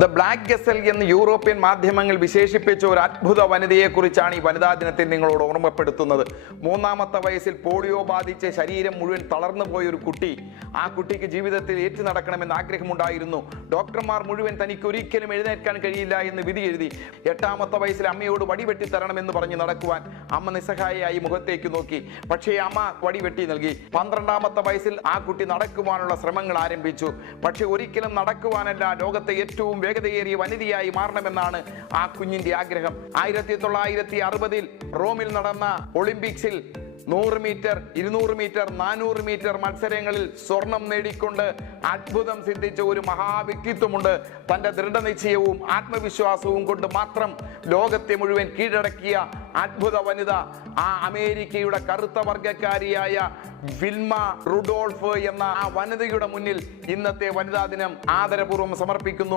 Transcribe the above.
The black ഗസൽ എന്ന് European മാധ്യമങ്ങൾ വിശേഷിപ്പിച്ച ഒരു അത്ഭുത വനിതയെക്കുറിച്ചാണ് ഈ വനിതാ ദിനത്തിൽ നിങ്ങളോട് ഓർമ്മപ്പെടുത്തുന്നത്. 3-ാമത്തെ വയസ്സിൽ പോളിയോ ബാധിച്ച് ശരീരം മുഴുവൻ തളർന്നു പോയ ഒരു കുട്ടി. ആ കുട്ടിക്ക് ജീവിതത്തിൽ ഏറ്റു നടക്കണമെന്ന് ആഗ്രഹമുണ്ടായിരുന്നു. ഡോക്ടർമാർ മുഴുവൻ തനിക്ക് ഒരിക്കലും എഴുന്നേൽക്കാൻ കഴിയില്ല എന്ന് വിധി എഴുതി. 8-ാമത്തെ വയസ്സിൽ അമ്മയോട് വടിവെട്ടി തരണമെന്ന് പറഞ്ഞ് നടക്കുവാൻ അമ്മ നിസ്സഹായയായി മുഖത്തേക്ക് നോക്കി. പക്ഷേ അമ്മ വടിവെട്ടി നൽകി. 12-ാമത്തെ വയസ്സിൽ ആ കുട്ടി നടക്കുവാനുള്ള ശ്രമങ്ങൾ ആരംഭിച്ചു. പക്ഷെ ഒരിക്കലും നടക്കുവാനല്ല, ലോകത്തെ ഏറ്റവും വേഗതയേറിയ വനിതയായി മാറണമെന്നാണ് ആ കുഞ്ഞിന്റെ ആഗ്രഹം. 1960-ൽ റോമിൽ നടന്ന ഒളിമ്പിക്സിൽ 100 മീറ്റർ, 200 മീറ്റർ, 400 മീറ്റർ മത്സരങ്ങളിൽ സ്വർണം നേടിക്കൊണ്ട് അത്ഭുതം സിദ്ധിച്ച ഒരു മഹാവ്യക്തിത്വമുണ്ട്. തന്റെ ദൃഢനിശ്ചയവും ആത്മവിശ്വാസവും കൊണ്ട് മാത്രം ലോകത്തെ മുഴുവൻ കീഴടക്കിയ അത്ഭുത വനിത, ആ അമേരിക്കയുടെ കറുത്ത വർഗക്കാരിയായ വിൽമ റുഡോൾഫ് എന്ന ആ വനിതയുടെ മുന്നിൽ ഇന്നത്തെ വനിതാ ദിനം ആദരപൂർവ്വം സമർപ്പിക്കുന്നു.